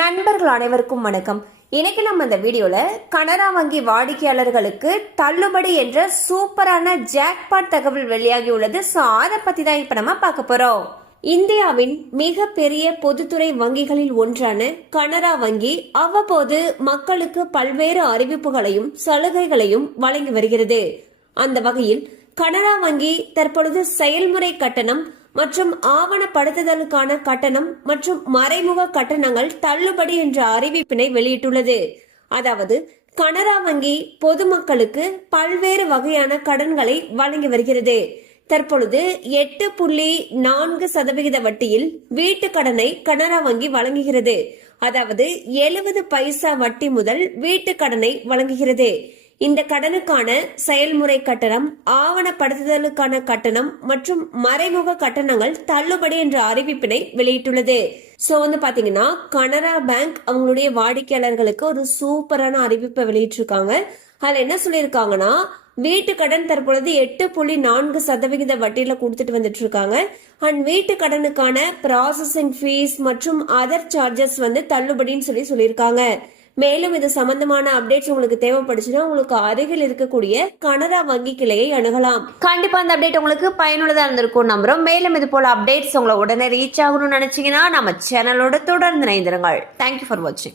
நண்பர்கள் அனைவருக்கும் வணக்கம். இன்னைக்கு நம்ம இந்த வீடியோல கனரா வங்கி வாடிக்கையாளர்களுக்கு தள்ளுபடி என்ற சூப்பரான ஜாக்பாட் தகவல் வெளியாகி உள்ளது. அதை பத்தி தான் இப்ப நம்ம பார்க்க போறோம். இந்தியாவின் மிக பெரிய பொதுத்துறை வங்கிகளில் ஒன்றான கனரா வங்கி அவ்வப்போது மக்களுக்கு பல்வேறு அறிவிப்புகளையும் சலுகைகளையும் வழங்கி வருகிறது. அந்த வகையில் கனரா வங்கி தற்பொழுது செயல்முறை கட்டணம் மற்றும் ஆவணப்படுத்துதலுக்கான கட்டணம் மற்றும் மறைமுக கட்டணங்கள் தள்ளுபடி என்ற அறிவிப்பினை வெளியிட்டுள்ளது. அதாவது கனரா வங்கி பொதுமக்களுக்கு பல்வேறு வகையான கடன்களை வழங்கி வருகிறது. தற்பொழுது 8.4% வட்டியில் வீட்டு கடனை கனரா வங்கி வழங்குகிறது. அதாவது 70 பைசா வட்டி முதல் வீட்டு கடனை வழங்குகிறது. இந்த கடனுக்கான செயல்முறை கட்டணம், ஆவணப்படுத்துதலுக்கான கட்டணம் மற்றும் மறைமுக கட்டணங்கள் தள்ளுபடி என்ற அறிவிப்பினை வெளியிட்டுள்ளது. சோ பாத்தீங்கன்னா கனரா பேங்க் அவங்களுடைய வாடிக்கையாளர்களுக்கு ஒரு சூப்பரான அறிவிப்பை வெளியிட்டிருக்காங்க. அதுல என்ன சொல்லியிருக்காங்கன்னா, வீட்டு கடன் தற்பொழுது 8.4% வட்டியில கொடுத்துட்டு வந்துட்டு இருக்காங்க. அண்ட் வீட்டு கடனுக்கான ப்ராசஸிங் ஃபீஸ் மற்றும் அதர் சார்ஜஸ் தள்ளுபடின்னு சொல்லியிருக்காங்க. மேலும் இது சம்பந்தமான அப்டேட்ஸ் உங்களுக்கு தேவைப்படுச்சுன்னா உங்களுக்கு அருகில் இருக்கக்கூடிய கனரா வங்கி கிளையை அணுகலாம். கண்டிப்பா அந்த அப்டேட் உங்களுக்கு பயனுள்ளதா இருந்திருக்கும் நம்புறோம். மேலும் இது போல அப்டேட்ஸ் உங்களை உடனே ரீச் ஆகணும்னு நினைச்சீங்கன்னா நம்ம சேனலோட தொடர்ந்து இணைந்திருங்கள். தேங்க்யூ ஃபார் வாட்சிங்.